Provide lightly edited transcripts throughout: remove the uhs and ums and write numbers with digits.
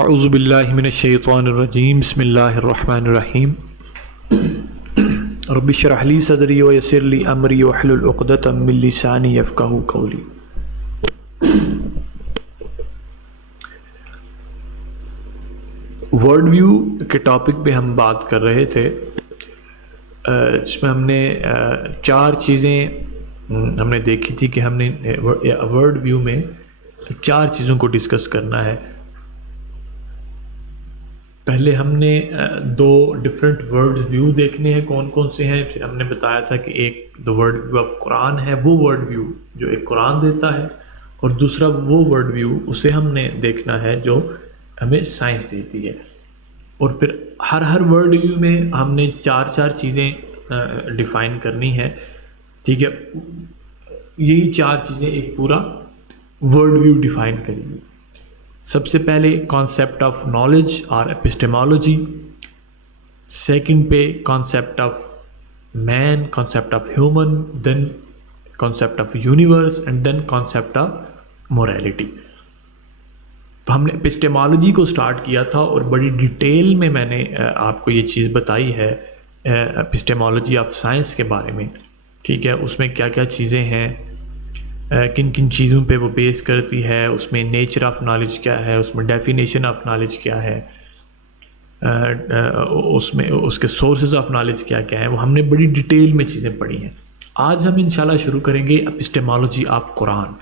اعوذ باللہ من الشیطان الرجیم بسم اللہ الرحمن الرحیم رب اشرح لی صدری ویسر لی امری واحلل عقدۃ من لسانی یفقہوا قولی۔ ورڈ ویو کے ٹاپک پہ ہم بات کر رہے تھے، جس میں ہم نے چار چیزیں ہم نے دیکھی تھی کہ ہم نے ورڈ ویو میں چار چیزوں کو ڈسکس کرنا ہے۔ پہلے ہم نے دو ڈفرینٹ ورڈ ویو دیکھنے ہیں، کون کون سے ہیں۔ پھر ہم نے بتایا تھا کہ ایک دا ورڈ ویو آف قرآن ہے، وہ ورڈ ویو جو ایک قرآن دیتا ہے، اور دوسرا وہ ورڈ ویو اسے ہم نے دیکھنا ہے جو ہمیں سائنس دیتی ہے۔ اور پھر ہر ورڈ ویو میں ہم نے چار چیزیں ڈیفائن کرنی ہے، ٹھیک ہے۔ یہی چار چیزیں ایک پورا ورڈ ویو ڈیفائن کریں گی۔ سب سے پہلے کانسیپٹ آف نالج اور اپسٹیمالوجی، سیکنڈ پہ concept of man, concept of human, then concept of universe, and then concept of morality. تو ہم نے اپسٹیمالوجی کو سٹارٹ کیا تھا اور بڑی ڈیٹیل میں نے آپ کو یہ چیز بتائی ہے اپسٹیمالوجی آف سائنس کے بارے میں، ٹھیک ہے۔ اس میں کیا کیا چیزیں ہیں، کن کن چیزوں پہ وہ بیس کرتی ہے، اس میں نیچر آف نالج کیا ہے، اس میں ڈیفینیشن آف نالج کیا ہے، اس میں اس کے سورسز آف نالج کیا کیا ہیں، وہ ہم نے بڑی ڈیٹیل میں چیزیں پڑھی ہیں۔ آج ہم انشاءاللہ شروع کریں گے اپسٹیمالوجی آف قرآن۔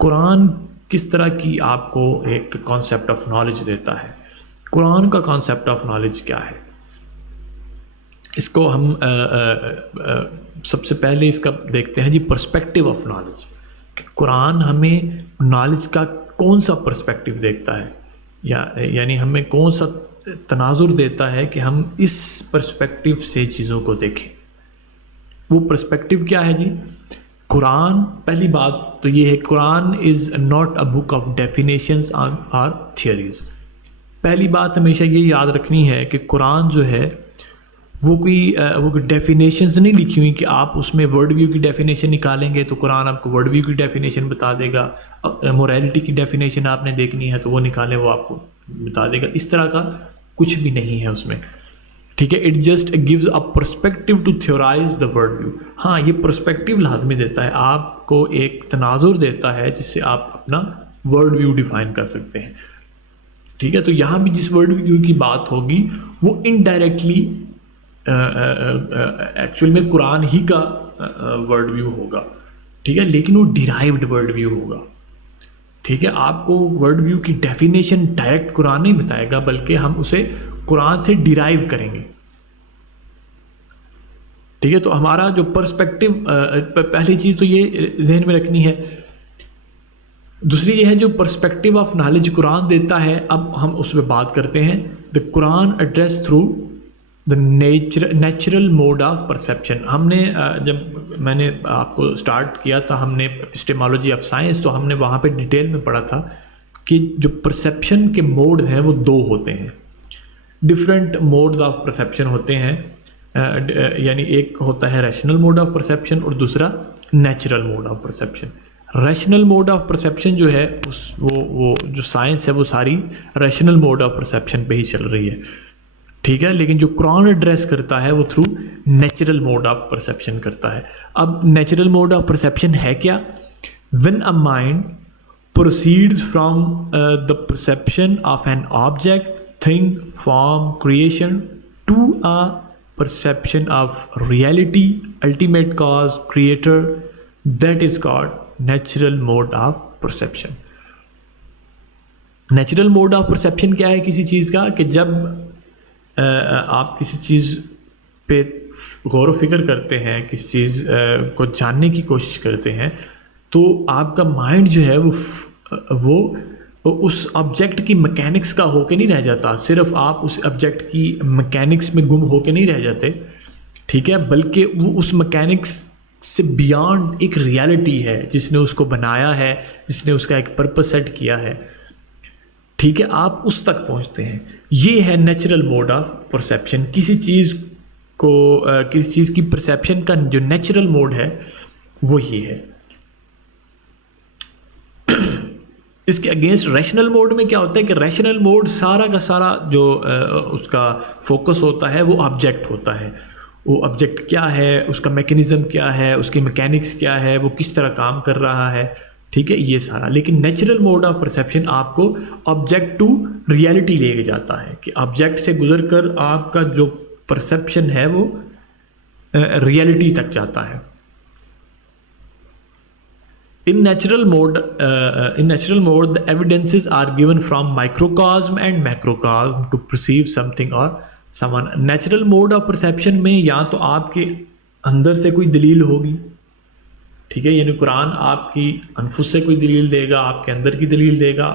قرآن کس طرح کی آپ کو ایک کانسیپٹ آف نالج دیتا ہے، قرآن کا کانسیپٹ آف نالج کیا ہے۔ اس کو ہم سب سے پہلے اس کا دیکھتے ہیں جی پرسپیکٹیو آف نالج، کہ قرآن ہمیں نالج کا کون سا پرسپیکٹیو دیکھتا ہے، یعنی ہمیں کون سا تناظر دیتا ہے کہ ہم اس پرسپیکٹیو سے چیزوں کو دیکھیں۔ وہ پرسپیکٹیو کیا ہے جی؟ قرآن، پہلی بات تو یہ ہے، Quran is not a book of definitions اور تھیوریز۔ پہلی بات ہمیشہ یہ یاد رکھنی ہے کہ قرآن جو ہے وہ کوئی ڈیفینیشنز نہیں لکھی ہوئی کہ آپ اس میں ورڈ ویو کی ڈیفینیشن نکالیں گے تو قرآن آپ کو ورڈ ویو کی ڈیفینیشن بتا دے گا، موریلٹی کی ڈیفینیشن آپ نے دیکھنی ہے تو وہ نکالیں، وہ آپ کو بتا دے گا۔ اس طرح کا کچھ بھی نہیں ہے اس میں، ٹھیک ہے۔ It just gives a perspective to theorise the world view. ہاں، یہ پرسپیکٹیو لازمی دیتا ہے، آپ کو ایک تناظر دیتا ہے جس سے آپ اپنا ورڈ ویو ڈیفائن کر سکتے ہیں، ٹھیک ہے۔ تو یہاں بھی جس ورڈ ویو کی بات ہوگی وہ انڈائریکٹلی ایکچوئل میں قرآن ہی کا ورڈ ویو ہوگا، ٹھیک ہے، لیکن وہ ڈیرائیوڈ ورڈ ویو ہوگا، ٹھیک ہے۔ آپ کو ورڈ ویو کی ڈیفینیشن ڈائریکٹ قرآن نہیں بتائے گا، بلکہ ہم اسے قرآن سے ڈیرائیو کریں گے، ٹھیک ہے۔ تو ہمارا جو پرسپیکٹیو، پہلی چیز تو یہ ذہن میں رکھنی ہے۔ دوسری یہ ہے جو پرسپیکٹیو آف نالج قرآن دیتا ہے، اب ہم اس پہ بات کرتے ہیں۔ The Quran address through the natural mode of perception. ہم نے جب میں نے آپ کو اسٹارٹ کیا تھا، ہم نے اپسٹیمالوجی آف سائنس، تو ہم نے وہاں پہ ڈیٹیل میں پڑھا تھا کہ جو پرسیپشن کے موڈز ہیں وہ دو ہوتے ہیں، ڈفرینٹ موڈز آف پرسیپشن ہوتے ہیں، یعنی ایک ہوتا ہے ریشنل موڈ آف پرسیپشن اور دوسرا natural mode of perception. Rational mode of perception جو ہے وہ جو سائنس ہے وہ ساری ریشنل موڈ آف پرسیپشن پہ ہی چل رہی ہے، ٹھیک ہے۔ لیکن جو قرآن ایڈریس کرتا ہے وہ through natural mode of perception کرتا ہے۔ اب نیچرل موڈ آف پرسیپشن ہے کیا؟ when a mind proceeds from the perception of an object, thing, form, creation to a perception of reality, ultimate cause, creator, that is called natural mode of perception۔ Natural mode of perception کیا ہے کسی چیز کا؟ کہ جب آپ کسی چیز پہ غور و فکر کرتے ہیں، کسی چیز کو جاننے کی کوشش کرتے ہیں، تو آپ کا مائنڈ جو ہے وہ اس آبجیکٹ کی میکینکس کا ہو کے نہیں رہ جاتا، صرف آپ اس آبجیکٹ کی میکینکس میں گم ہو کے نہیں رہ جاتے، ٹھیک ہے، بلکہ وہ اس میکینکس سے بیانڈ ایک ریالٹی ہے جس نے اس کو بنایا ہے، جس نے اس کا ایک پرپس سیٹ کیا ہے، ٹھیک ہے، آپ اس تک پہنچتے ہیں۔ یہ ہے نیچرل موڈ آف پرسیپشن۔ کسی چیز کی پرسیپشن کا جو نیچرل موڈ ہے وہ یہ ہے۔ اس کے اگینسٹ ریشنل موڈ میں کیا ہوتا ہے کہ ریشنل موڈ سارا کا سارا جو اس کا فوکس ہوتا ہے وہ آبجیکٹ ہوتا ہے. وہ آبجیکٹ کیا ہے, اس کا میکینزم کیا ہے, اس کی میکینکس کیا ہے, وہ کس طرح کام کر رہا ہے, ٹھیک ہے, یہ سارا. لیکن نیچرل موڈ آف پرسیپشن آپ کو آبجیکٹ ٹو ریئلٹی لے کے جاتا ہے کہ آبجیکٹ سے گزر کر آپ کا جو پرسیپشن ہے وہ ریئلٹی تک جاتا ہے. In natural mode, the evidences are given from microcosm and macrocosm to perceive something or someone. Natural mode of perception میں یا تو آپ کے اندر سے کوئی دلیل ہوگی, ٹھیک ہے, یعنی قرآن آپ کی انفس سے کوئی دلیل دے گا, آپ کے اندر کی دلیل دے گا,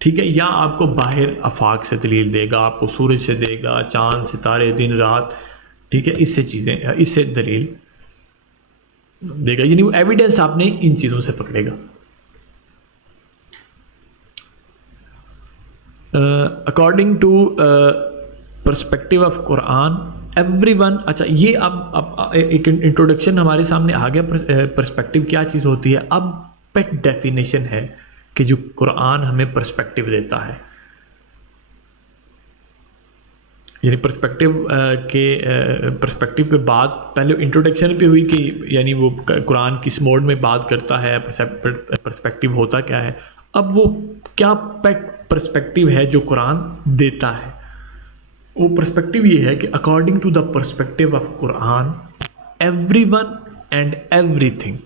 ٹھیک ہے, یا آپ کو باہر آفاق سے دلیل دے گا, آپ کو سورج سے دے گا, چاند ستارے دن رات, ٹھیک ہے, اس سے چیزیں, اس سے دلیل دے گا, یعنی وہ ایویڈنس آپ نے ان چیزوں سے پکڑے گا. According to perspective of Quran every one. اچھا, یہ اب ایک انٹروڈکشن ہمارے سامنے آ گیا پرسپیکٹیو کیا چیز ہوتی ہے. اب پیٹ ڈیفینیشن ہے کہ جو قرآن ہمیں پرسپیکٹیو دیتا ہے, یعنی پرسپیکٹیو پہ بات پہلے انٹروڈکشن پہ ہوئی کہ یعنی وہ قرآن کس موڈ میں بات کرتا ہے, پرسپیکٹیو ہوتا کیا ہے. اب وہ کیا پرسپیکٹیو ہے جو قرآن دیتا ہے. وہ پرسپیکٹیو یہ ہے کہ according to the perspective of Quran every one and every thing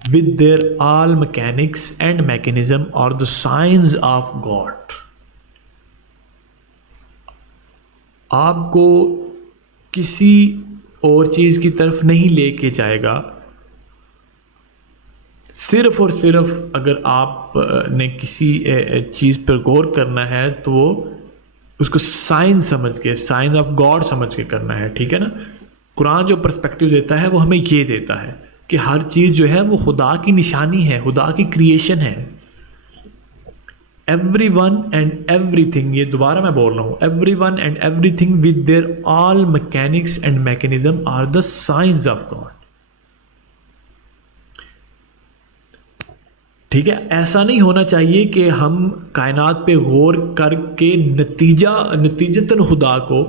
with their all mechanics and mechanism اور دا سائنس آف گاڈ آپ کو کسی اور چیز کی طرف نہیں لے کے جائے گا. صرف اور صرف اگر آپ نے کسی چیز پر غور کرنا ہے تو وہ اس کو سائنس سمجھ کے, سائنس آف گاڈ سمجھ کے کرنا ہے, ٹھیک ہے نا. قرآن جو پرسپیکٹیو دیتا ہے وہ ہمیں یہ دیتا ہے کہ ہر چیز جو ہے وہ خدا کی نشانی ہے, خدا کی کریشن ہے. Every one and every thing, یہ دوبارہ میں بول رہا ہوں, every one and every thing with their all mechanics and mechanism are the science of God. ٹھیک ہے, ایسا نہیں ہونا چاہیے کہ ہم کائنات پہ غور کر کے نتیجتاً خدا کو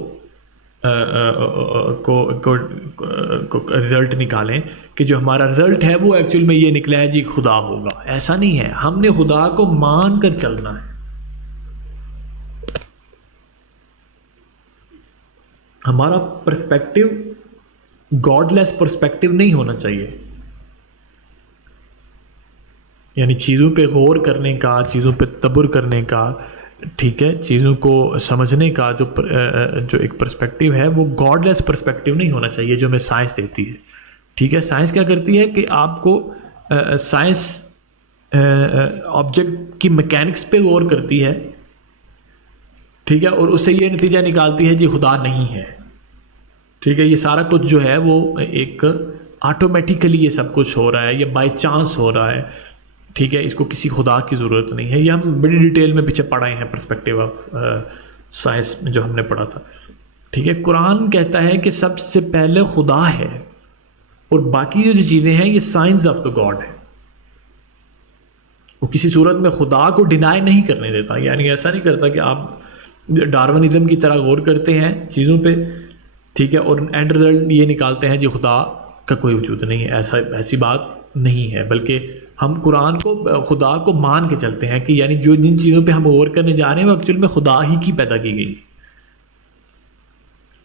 رزلٹ نکالیں کہ جو ہمارا رزلٹ ہے وہ ایکچوئل میں یہ نکلا ہے جی خدا ہوگا. ایسا نہیں ہے, ہم نے خدا کو مان کر چلنا ہے. ہمارا پرسپیکٹیو گاڈ لیس پرسپیکٹیو نہیں ہونا چاہیے, یعنی چیزوں پہ غور کرنے کا, چیزوں پہ تدبر کرنے کا, ٹھیک ہے, چیزوں کو سمجھنے کا جو ایک پرسپیکٹیو ہے وہ گاڈ لیس پرسپیکٹیو نہیں ہونا چاہیے جو ہمیں سائنس دیتی ہے. ٹھیک ہے, سائنس کیا کرتی ہے کہ آپ کو سائنس آبجیکٹ کی میکینکس پہ غور کرتی ہے, ٹھیک ہے, اور اس سے یہ نتیجہ نکالتی ہے جی خدا نہیں ہے. ٹھیک ہے, یہ سارا کچھ جو ہے وہ ایک آٹومیٹیکلی یہ سب کچھ ہو رہا ہے, یہ بائی چانس ہو رہا ہے. ٹھیک ہے, اس کو کسی خدا کی ضرورت نہیں ہے. یہ ہم بڑی ڈیٹیل میں پیچھے پڑھے ہیں پرسپیکٹیو آف سائنس میں جو ہم نے پڑھا تھا. ٹھیک ہے, قرآن کہتا ہے کہ سب سے پہلے خدا ہے اور باقی جو چیزیں ہیں یہ سائنس آف دا گاڈ ہے. وہ کسی صورت میں خدا کو ڈینائی نہیں کرنے دیتا, یعنی ایسا نہیں کرتا کہ آپ ڈارونزم کی طرح غور کرتے ہیں چیزوں پہ, ٹھیک ہے, اور اینڈ رزلٹ یہ نکالتے ہیں جی خدا کا کوئی وجود نہیں ہے. ایسی بات نہیں ہے, بلکہ ہم قرآن کو خدا کو مان کے چلتے ہیں کہ یعنی جو جن چیزوں پہ ہم غور کرنے جا رہے ہیں وہ ایکچوئل میں خدا ہی کی پیدا کی گئی.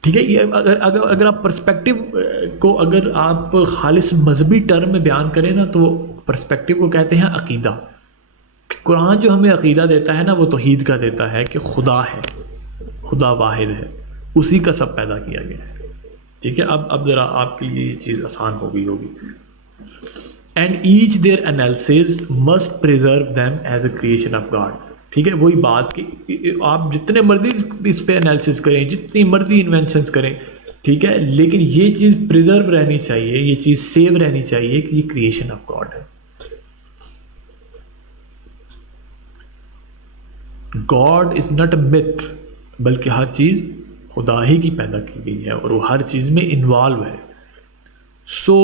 ٹھیک ہے, یہ اگر آپ پرسپیکٹیو کو اگر آپ خالص مذہبی ٹرم میں بیان کریں نا تو پرسپیکٹیو کو کہتے ہیں عقیدہ. قرآن جو ہمیں عقیدہ دیتا ہے نا وہ توحید کا دیتا ہے کہ خدا ہے, خدا واحد ہے, اسی کا سب پیدا کیا گیا ہے. ٹھیک ہے, اب ذرا آپ کے لیے یہ چیز آسان ہو گئی ہوگی. And each their analysis must preserve them as a creation of God. ٹھیک ہے, وہی بات کہ آپ جتنے مرضی اس پہ انالیسز کریں, جتنی مرضی انوینشنز کریں, ٹھیک ہے, لیکن یہ چیز پریزرو رہنی چاہیے, یہ چیز سیو رہنی چاہیے کہ یہ کریشن آف گاڈ ہے. God is not a myth, بلکہ ہر چیز خدا ہی کی پیدا کی گئی ہے اور وہ ہر چیز میں انوالو ہے. سو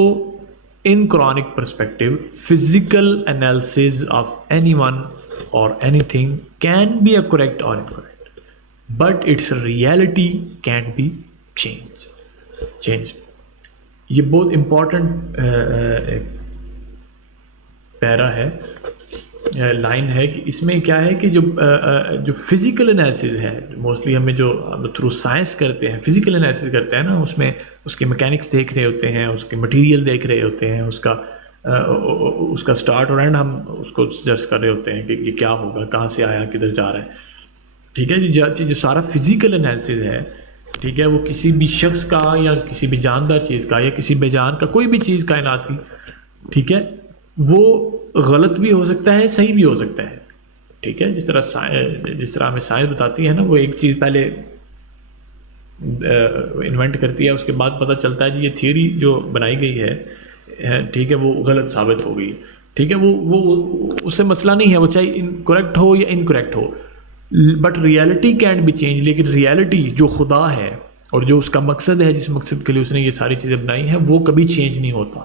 in Quranic perspective, physical analysis of anyone or anything can be a correct or incorrect, but its reality can't be changed. یہ بہت امپورٹنٹ پیرا ہے، لائن ہے کہ اس میں کیا ہے کہ جو فزیکل انالیسز ہے، موسٹلی ہمیں جو تھرو سائنس کرتے ہیں، فزیکل انالیسز کرتے ہیں نا، اس میں اس کے میکینکس دیکھ رہے ہوتے ہیں، اس کے مٹیریل دیکھ رہے ہوتے ہیں، اس کا اسٹارٹ اور اینڈ ہم اس کو سجیسٹ کر رہے ہوتے ہیں کہ یہ کیا ہوگا، کہاں سے آیا، کدھر جا رہا ہے. ٹھیک ہے، جو سارا فزیکل انالیسز ہے، ٹھیک ہے، وہ کسی بھی شخص کا یا کسی بھی جاندار چیز کا یا کسی بے جان کا، کوئی بھی چیز کائنات کی، ٹھیک ہے، وہ غلط بھی ہو سکتا ہے، صحیح بھی ہو سکتا ہے. ٹھیک ہے، جس طرح ہمیں سائنس بتاتی ہے نا، وہ ایک چیز پہلے انوینٹ کرتی ہے، اس کے بعد پتہ چلتا ہے کہ یہ تھیوری جو بنائی گئی ہے، ٹھیک ہے، وہ غلط ثابت ہو گئی. ٹھیک ہے، وہ اس سے مسئلہ نہیں ہے، وہ چاہے کریکٹ ہو یا انکریکٹ ہو، but reality can't be change. لیکن ریالٹی جو خدا ہے اور جو اس کا مقصد ہے، جس مقصد کے لیے اس نے یہ ساری چیزیں بنائی ہیں، وہ کبھی چینج نہیں ہوتا.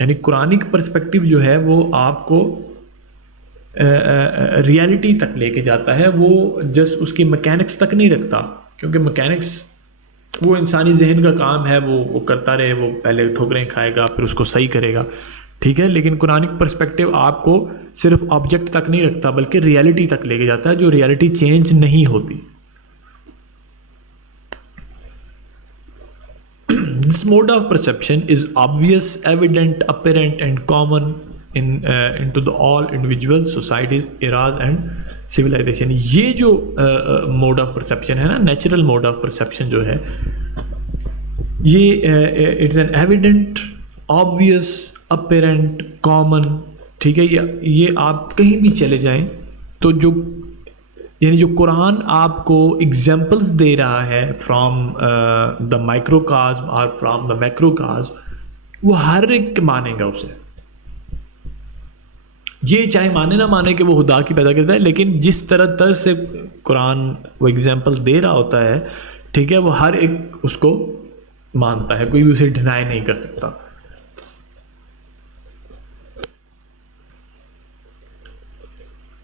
یعنی قرآنک پرسپیکٹیو جو ہے وہ آپ کو ریالٹی تک لے کے جاتا ہے، وہ جسٹ اس کی میکینکس تک نہیں رکھتا، کیونکہ میکینکس وہ انسانی ذہن کا کام ہے، وہ کرتا رہے، وہ پہلے ٹھوکریں کھائے گا پھر اس کو صحیح کرے گا. ٹھیک ہے، لیکن قرآنک پرسپیکٹیو آپ کو صرف آبجیکٹ تک نہیں رکھتا بلکہ ریالٹی تک لے کے جاتا ہے، جو ریالٹی چینج نہیں ہوتی. This mode of perception is obvious, evident, apparent and common into the all individuals, societies, eras and civilization. یہ جو mode of perception ہے نا، نیچرل mode of perception جو ہے، یہ it's an evident, obvious, apparent, common. ٹھیک ہے، یہ آپ کہیں بھی چلے جائیں تو یعنی جو قرآن آپ کو ایگزامپلس دے رہا ہے فرام دا مائکروکازم اور فرام دا میکروکازم، وہ ہر ایک مانے گا اسے. یہ چاہے مانے نہ مانے کہ وہ خدا کی پیدا کرتا ہے، لیکن جس طرح سے قرآن وہ ایگزامپل دے رہا ہوتا ہے، ٹھیک ہے، وہ ہر ایک اس کو مانتا ہے، کوئی بھی اسے ڈینائی نہیں کر سکتا.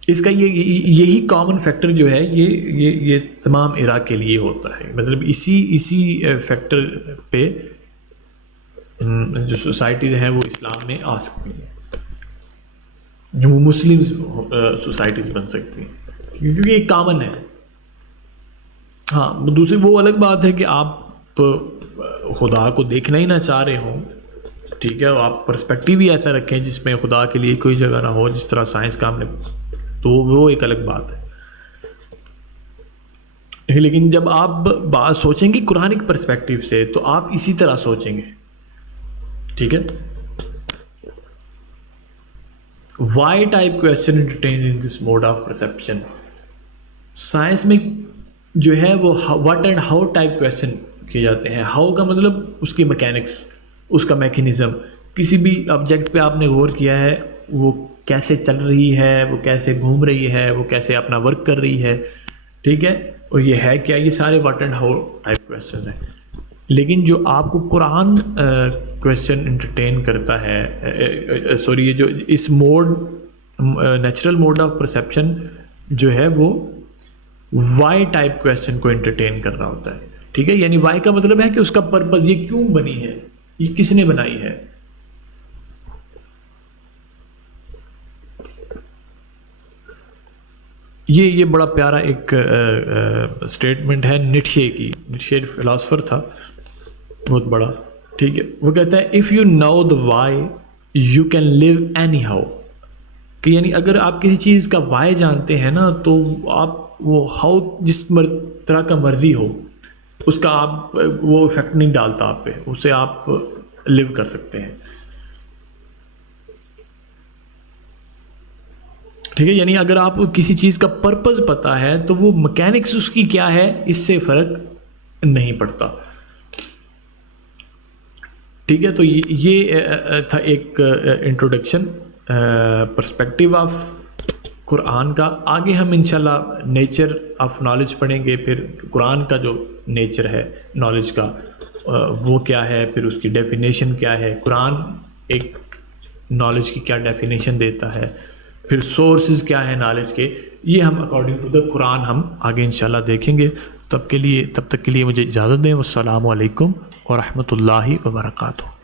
اس کا یہی کامن فیکٹر جو ہے یہ تمام ایرا کے لیے ہوتا ہے. مطلب اسی فیکٹر پہ جو سوسائٹیز ہیں وہ اسلام میں آ سکتی ہیں، وہ مسلم سوسائٹیز بن سکتی ہیں، کیونکہ یہ کامن ہے. ہاں، دوسری وہ الگ بات ہے کہ آپ خدا کو دیکھنا ہی نہ چاہ رہے ہوں، ٹھیک ہے، آپ پرسپیکٹیو بھی ایسا رکھیں جس میں خدا کے لیے کوئی جگہ نہ ہو، جس طرح سائنس کا ہم نے، تو وہ ایک الگ بات ہے. لیکن جب آپ بات سوچیں گے قرآنک پرسپیکٹیو سے تو آپ اسی طرح سوچیں گے. ٹھیک ہے، why type question entertain in this mode of perception. Science میں جو ہے وہ what and how type question کیے جاتے ہیں. ہاؤ کا مطلب اس کی میکینکس، اس کا میکینزم. کسی بھی آبجیکٹ پہ آپ نے غور کیا ہے، وہ کیسے چل رہی ہے، وہ کیسے گھوم رہی ہے، وہ کیسے اپنا ورک کر رہی ہے. ٹھیک ہے، اور یہ ہے کیا، یہ سارے what and how type questions ہیں. لیکن جو آپ کو قرآن کویسچن انٹرٹین کرتا ہے، سوری، یہ جو اس mode natural mode of perception جو ہے وہ وائی ٹائپ کویسچن کو انٹرٹین کر رہا ہوتا ہے. ٹھیک ہے، یعنی وائی کا مطلب ہے کہ اس کا پرپز، یہ کیوں بنی ہے، یہ کس نے بنائی ہے. یہ بڑا پیارا ایک اسٹیٹمنٹ ہے نیٹشے کی. نیٹشے فلاسفر تھا بہت بڑا. ٹھیک ہے، وہ کہتا ہے if you know the why you can live anyhow. کہ یعنی اگر آپ کسی چیز کا وائی جانتے ہیں نا، تو آپ وہ ہاؤ جس طرح کا مرضی ہو، اس کا آپ وہ افیکٹ نہیں ڈالتا آپ پہ، اسے آپ لیو کر سکتے ہیں. ٹھیک ہے، یعنی اگر آپ کو کسی چیز کا پرپز پتہ ہے تو وہ میکینکس اس کی کیا ہے، اس سے فرق نہیں پڑتا. ٹھیک ہے، تو یہ تھا ایک انٹروڈکشن پرسپیکٹیو آف قرآن کا. آگے ہم انشاءاللہ نیچر آف نالج پڑھیں گے، پھر قرآن کا جو نیچر ہے نالج کا وہ کیا ہے، پھر اس کی ڈیفینیشن کیا ہے، قرآن ایک نالج کی کیا ڈیفینیشن دیتا ہے. پھر سورسز کیا ہیں نالج کے، یہ ہم اکارڈنگ ٹو دا قرآن ہم آگے انشاءاللہ دیکھیں گے۔ تب تک کے لیے مجھے اجازت دیں۔ والسلام علیکم ورحمۃ اللہ وبرکاتہ۔